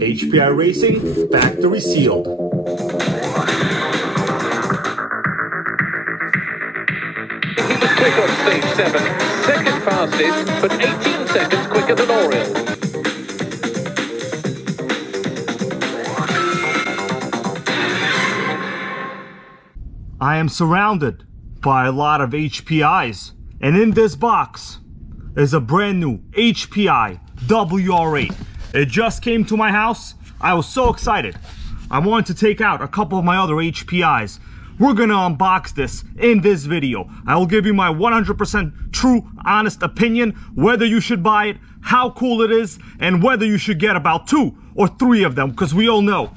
HPI Racing, factory sealed. He was quick on stage 7, second fastest, but 18 seconds quicker than Oriel. I am surrounded by a lot of HPIs, and in this box is a brand new HPI WR8. It just came to my house. I was so excited. I wanted to take out a couple of my other HPIs. We're gonna unbox this in this video. I will give you my 100% true, honest opinion, whether you should buy it, how cool it is, and whether you should get about 2 or 3 of them, because we all know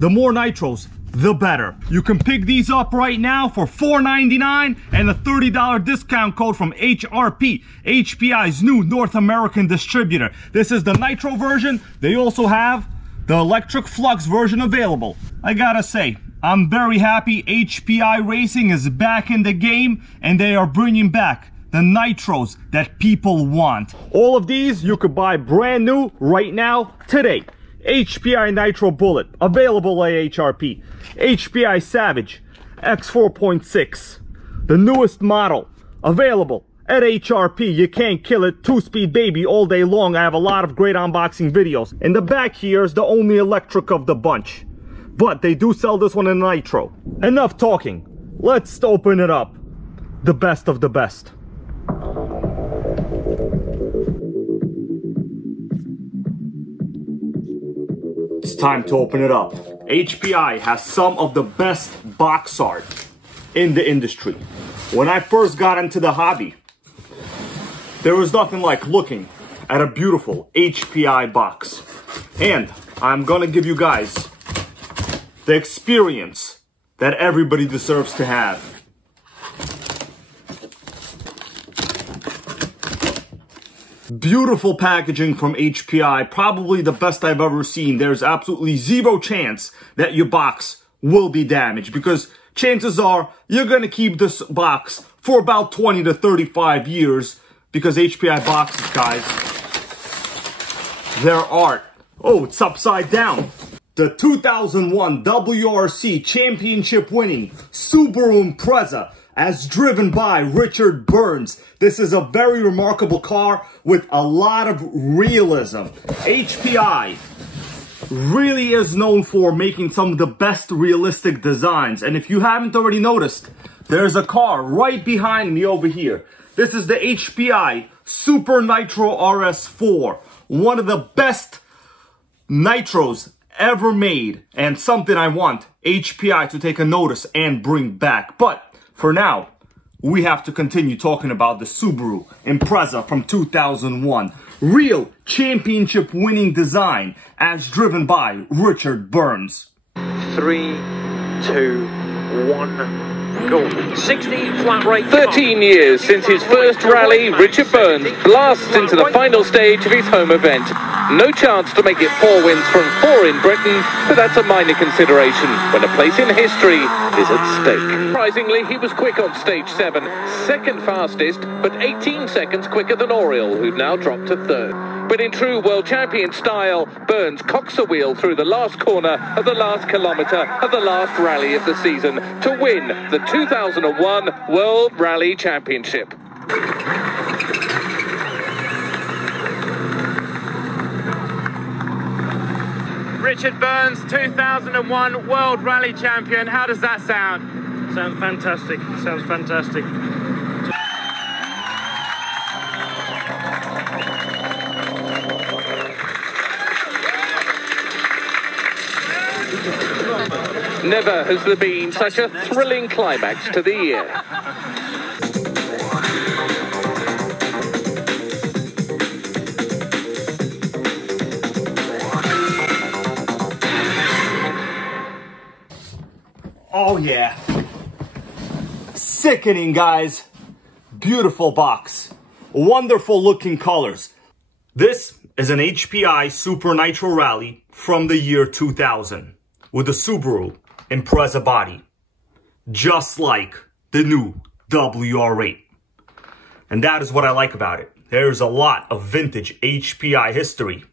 the more nitros, the better. You can pick these up right now for $4.99 and a $30 discount code from HRP, HPI's new North American distributor. This is the nitro version. They also have the electric flux version available. I gotta say, I'm very happy HPI Racing is back in the game, and they are bringing back the nitros that people want. All of these you could buy brand new right now, today. HPI Nitro Bullet, available at HRP. HPI Savage X4.6, the newest model, available at HRP. You can't kill it, 2-speed baby all day long. I have a lot of great unboxing videos. In the back here is the only electric of the bunch, but they do sell this one in nitro. Enough talking, let's open it up. The best of the best. It's time to open it up. HPI has some of the best box art in the industry. When I first got into the hobby, there was nothing like looking at a beautiful HPI box. And I'm gonna give you guys the experience that everybody deserves to have. Beautiful packaging from HPI, probably the best I've ever seen. There's absolutely zero chance that your box will be damaged, because chances are you're gonna keep this box for about 20 to 35 years, because HPI boxes, guys, they're art. Oh, it's upside down. The 2001 WRC championship winning Subaru Impreza, as driven by Richard Burns. This is a very remarkable car with a lot of realism. HPI really is known for making some of the best realistic designs. And if you haven't already noticed, there's a car right behind me over here. This is the HPI Super Nitro RS4. One of the best nitros ever made, and something I want HPI to take a notice and bring back. But for now, we have to continue talking about the Subaru Impreza from 2001. Real championship winning design, as driven by Richard Burns. 3, 2, 1, go. 16 flat rate. 13 years since his first rally, Richard Burns blasts into the final stage of his home event. No chance to make it 4 wins from 4 in Britain, but that's a minor consideration when a place in history is at stake. Surprisingly, he was quick on stage 7, second fastest, but 18 seconds quicker than Oriel, who'd now dropped to 3rd. But in true world champion style, Burns cocks a wheel through the last corner of the last kilometre of the last rally of the season to win the 2001 World Rally Championship. Richard Burns, 2001 World Rally Champion. How does that sound? Sounds fantastic. Sounds fantastic. Never has there been such a thrilling climax to the year. Oh yeah. Sickening, guys. Beautiful box. Wonderful looking colors. This is an HPI Super Nitro Rally from the year 2000 with a Subaru Impreza body, just like the new WR8. And that is what I like about it. There's a lot of vintage HPI history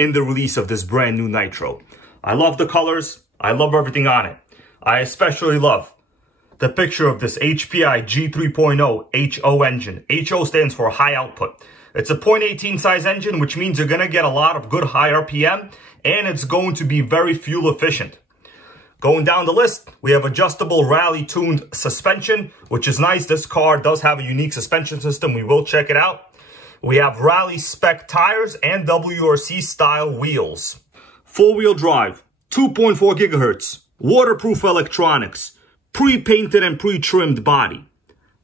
in the release of this brand new Nitro. I love the colors. I love everything on it. I especially love the picture of this HPI G3.0 HO engine. HO stands for high output. It's a 0.18 size engine, which means you're going to get a lot of good high RPM, and it's going to be very fuel efficient. Going down the list, we have adjustable rally-tuned suspension, which is nice. This car does have a unique suspension system. We will check it out. We have rally spec tires and WRC style wheels. Four-wheel drive, 2.4 gigahertz, waterproof electronics, pre-painted and pre-trimmed body.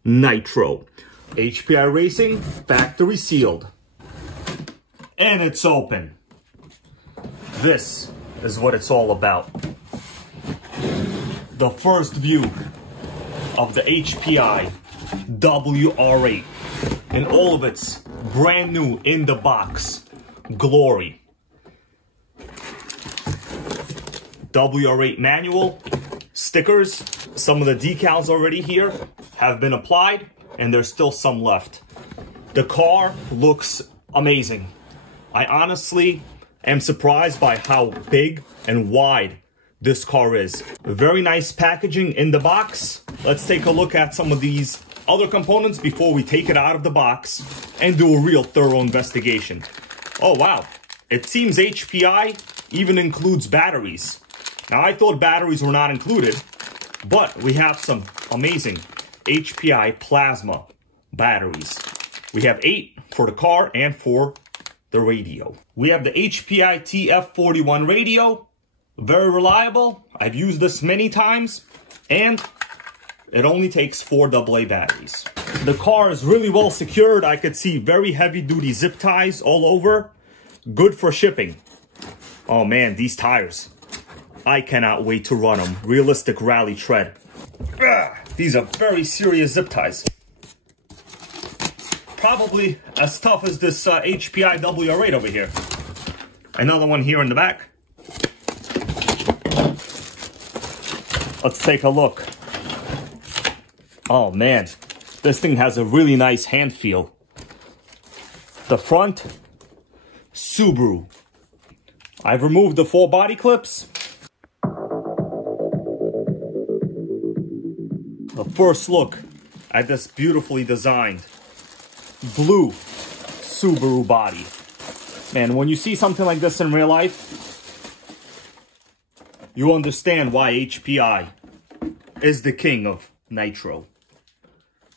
Nitro. HPI Racing, factory sealed. And it's open. This is what it's all about. The first view of the HPI WR8 in all of its brand new in the box glory. WR8 manual, stickers, some of the decals already here have been applied, and there's still some left. The car looks amazing. I honestly am surprised by how big and wide this car is. Very nice packaging in the box. Let's take a look at some of these other components before we take it out of the box and do a real thorough investigation. Oh wow, it seems HPI even includes batteries. Now I thought batteries were not included, but we have some amazing HPI plasma batteries. We have 8 for the car and for the radio. We have the HPI TF41 radio, very reliable. I've used this many times, and it only takes 4 AA batteries. The car is really well secured. I could see very heavy duty zip ties all over. Good for shipping. Oh man, these tires. I cannot wait to run them. Realistic rally tread. These are very serious zip ties. Probably as tough as this HPI WR8 over here. Another one here in the back. Let's take a look. Oh man, this thing has a really nice hand feel. The front, Subaru. I've removed the 4 body clips. The first look at this beautifully designed blue Subaru body. Man, when you see something like this in real life, you understand why HPI is the king of Nitro.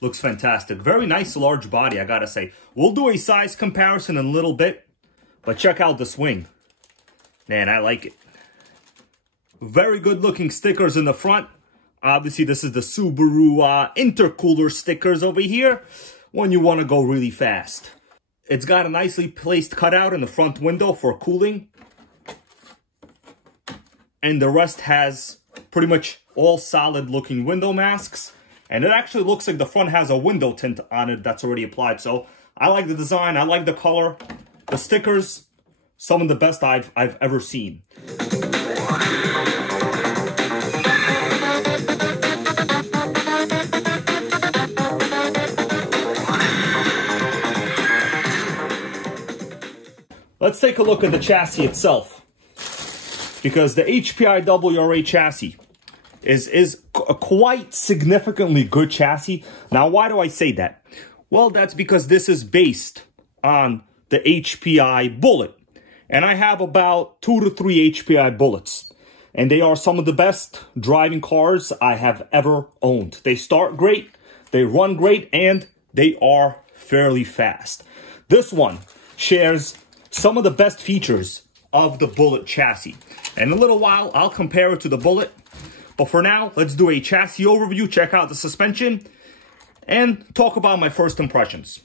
Looks fantastic. Very nice large body, I gotta say. We'll do a size comparison in a little bit, but check out this wing. Man, I like it. Very good looking stickers in the front. Obviously, this is the Subaru intercooler stickers over here when you want to go really fast. It's got a nicely placed cutout in the front window for cooling. And the rest has pretty much all solid looking window masks. And it actually looks like the front has a window tint on it that's already applied. So I like the design, I like the color. The stickers, some of the best I've ever seen. Let's take a look at the chassis itself, because the HPI WR8 chassis is a quite significantly good chassis. Now, why do I say that? Well, that's because this is based on the HPI Bullet, and I have about 2 to 3 HPI Bullets, and they are some of the best driving cars I have ever owned. They start great, they run great, and they are fairly fast. This one shares some of the best features of the Bullet chassis. In a little while, I'll compare it to the Bullet. But for now, let's do a chassis overview, check out the suspension, and talk about my first impressions.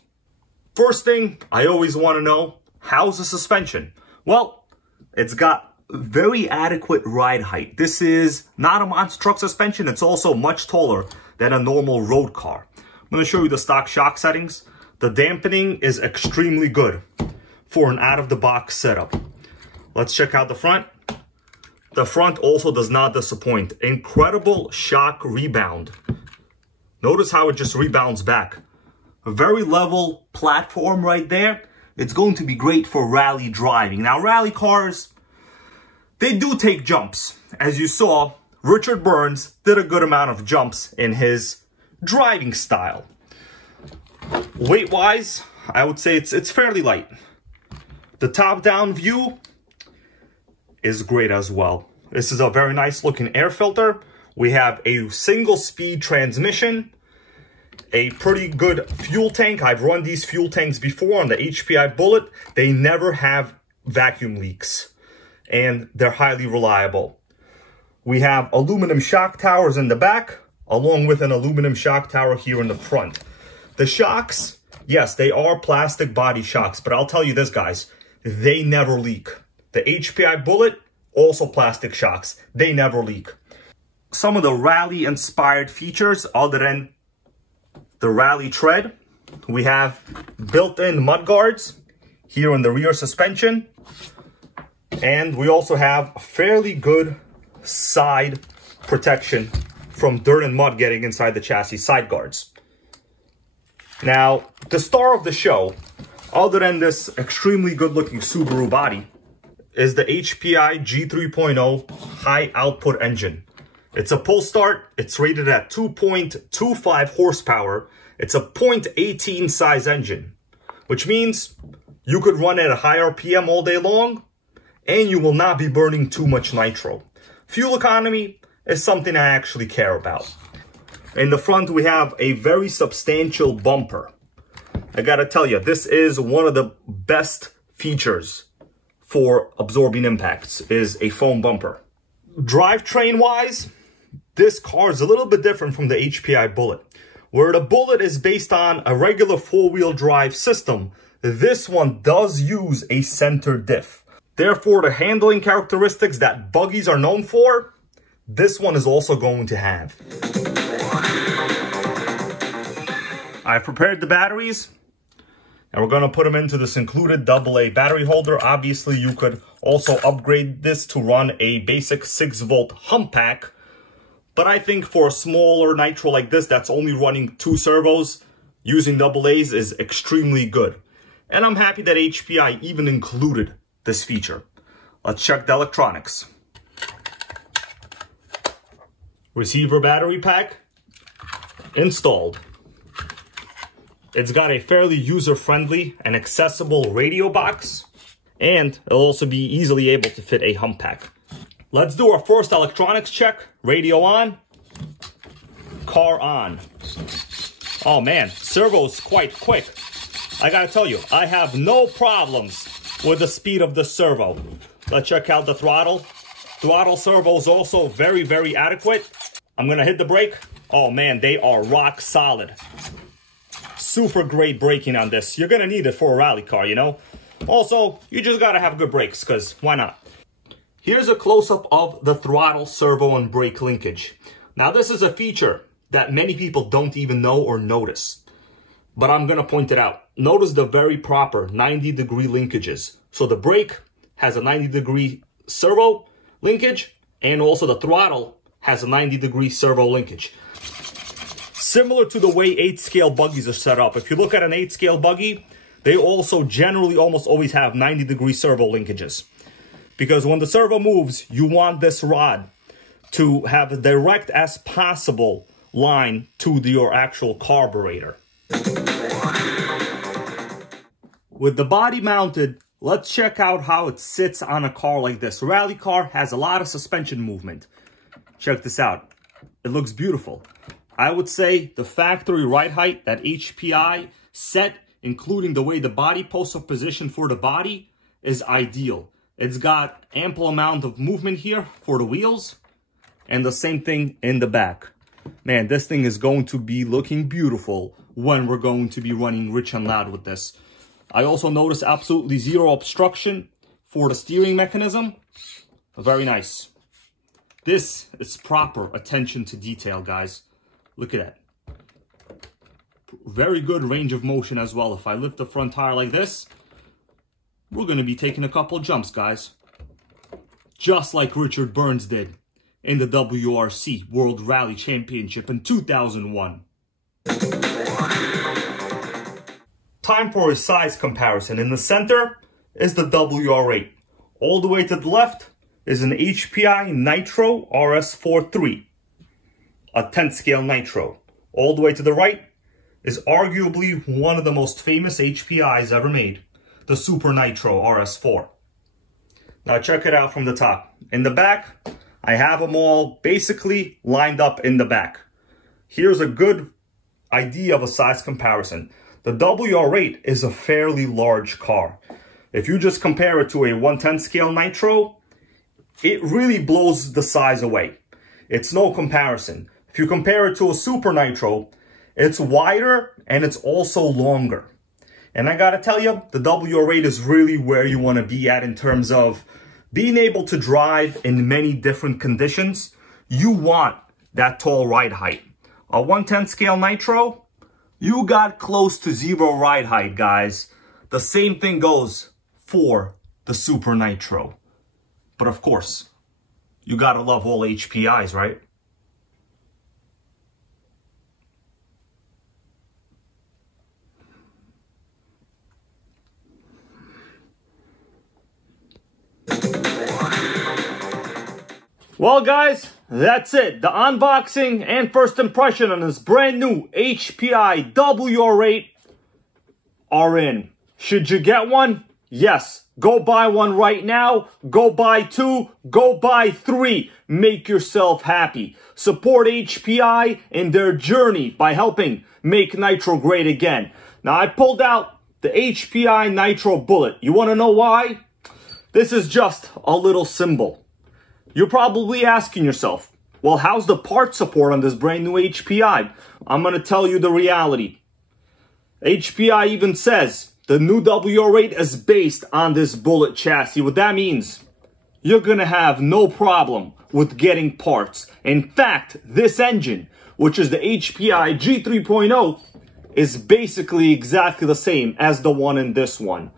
First thing, I always want to know, how's the suspension? Well, it's got very adequate ride height. This is not a monster truck suspension. It's also much taller than a normal road car. I'm going to show you the stock shock settings. The dampening is extremely good for an out-of-the-box setup. Let's check out the front. The front also does not disappoint. Incredible shock rebound. Notice how it just rebounds back. A very level platform right there. it's going to be great for rally driving. Now, rally cars, they do take jumps. As you saw, Richard Burns did a good amount of jumps in his driving style. Weight-wise, I would say it's fairly light. The top-down view is great as well. This is a very nice looking air filter. We have a single speed transmission, a pretty good fuel tank. I've run these fuel tanks before on the HPI Bullet. They never have vacuum leaks and they're highly reliable. We have aluminum shock towers in the back, along with an aluminum shock tower here in the front. The shocks, yes, they are plastic body shocks, but I'll tell you this, guys, they never leak. The HPI Bullet, also plastic shocks, they never leak. Some of the rally-inspired features, other than the rally tread, we have built-in mud guards here in the rear suspension, and we also have fairly good side protection from dirt and mud getting inside the chassis, side guards. Now, the star of the show, other than this extremely good-looking Subaru body, is the HPI G3.0 high output engine. It's a pull start. It's rated at 2.25 horsepower. It's a 0.18 size engine, which means you could run at a high RPM all day long, and you will not be burning too much nitro. Fuel economy is something I actually care about. In the front, we have a very substantial bumper. I gotta tell you, this is one of the best features for absorbing impacts, is a foam bumper. Drivetrain-wise, this car is a little bit different from the HPI Bullet. Where the Bullet is based on a regular four-wheel drive system, this one does use a center diff. Therefore, the handling characteristics that buggies are known for, this one is also going to have. I've prepared the batteries, and we're going to put them into this included AA battery holder. Obviously, you could also upgrade this to run a basic 6-volt hump pack, but I think for a smaller nitro like this that's only running 2 servos, using AA's is extremely good. And I'm happy that HPI even included this feature. Let's check the electronics. Receiver battery pack installed. It's got a fairly user-friendly and accessible radio box, and it'll also be easily able to fit a hump pack. Let's do our first electronics check. Radio on, car on. Oh man, servo's quite quick. I gotta tell you, I have no problems with the speed of the servo. Let's check out the throttle. Throttle servo is also very, very adequate. I'm gonna hit the brake. Oh man, they are rock solid. Super great braking on this. You're gonna need it for a rally car, you know? Also, you just gotta have good brakes, because why not? Here's a close-up of the throttle, servo, and brake linkage. Now, this is a feature that many people don't even know or notice, but I'm gonna point it out. Notice the very proper 90-degree linkages. So the brake has a 90-degree servo linkage, and also the throttle has a 90-degree servo linkage. Similar to the way 8-scale buggies are set up. If you look at an 8-scale buggy, they also generally almost always have 90-degree servo linkages. Because when the servo moves, you want this rod to have a direct as possible line to your actual carburetor. With the body mounted, let's check out how it sits on a car like this. A rally car has a lot of suspension movement. Check this out. It looks beautiful. I would say the factory ride height that HPI set, including the way the body posts are positioned for the body, is ideal. It's got ample amount of movement here for the wheels, and the same thing in the back. Man, this thing is going to be looking beautiful when we're going to be running rich and loud with this. I also noticed absolutely zero obstruction for the steering mechanism. Very nice. This is proper attention to detail, guys. Look at that. Very good range of motion as well. If I lift the front tire like this, we're going to be taking a couple jumps, guys. Just like Richard Burns did in the WRC World Rally Championship in 2001. time for a size comparison. In the center is the WR8. All the way to the left is an HPI Nitro RS43, a 10th scale Nitro. All the way to the right is arguably one of the most famous HPIs ever made, the Super Nitro RS4. Now check it out from the top. In the back, I have them all basically lined up in the back. Here's a good idea of a size comparison. The WR8 is a fairly large car. If you just compare it to a 1/10 scale Nitro, it really blows the size away. It's no comparison. If you compare it to a Super Nitro, it's wider and it's also longer. And I gotta tell you, the WR8 is really where you wanna be at in terms of being able to drive in many different conditions. You want that tall ride height. A 1/10 scale Nitro, you got close to zero ride height, guys. The same thing goes for the Super Nitro. But of course, you gotta love all HPIs, right? Well, guys, that's it. The unboxing and first impression on this brand new HPI WR8 are in. Should you get one? Yes. Go buy one right now. Go buy two. Go buy three. Make yourself happy. Support HPI in their journey by helping make Nitro great again. Now, I pulled out the HPI Nitro Bullet. You want to know why? This is just a little symbol. You're probably asking yourself, well, how's the part support on this brand new HPI? I'm going to tell you the reality. HPI even says the new WR8 is based on this Bullet chassis. What that means, you're going to have no problem with getting parts. In fact, this engine, which is the HPI G3.0, is basically exactly the same as the one in this one.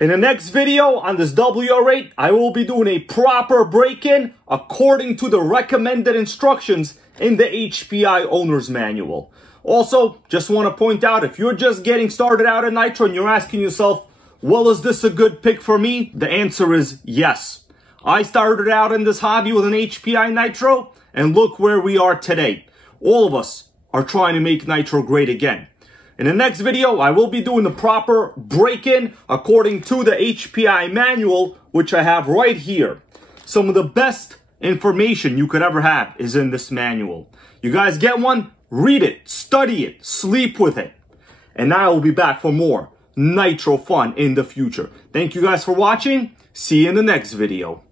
In the next video on this WR8, I will be doing a proper break-in according to the recommended instructions in the HPI owner's manual. Also, just want to point out, if you're just getting started out in Nitro and you're asking yourself, well, is this a good pick for me? The answer is yes. I started out in this hobby with an HPI Nitro, and look where we are today. All of us are trying to make Nitro great again. In the next video, I will be doing the proper break-in according to the HPI manual, which I have right here. Some of the best information you could ever have is in this manual. You guys get one? Read it, study it, sleep with it. And I will be back for more Nitro fun in the future. Thank you guys for watching. See you in the next video.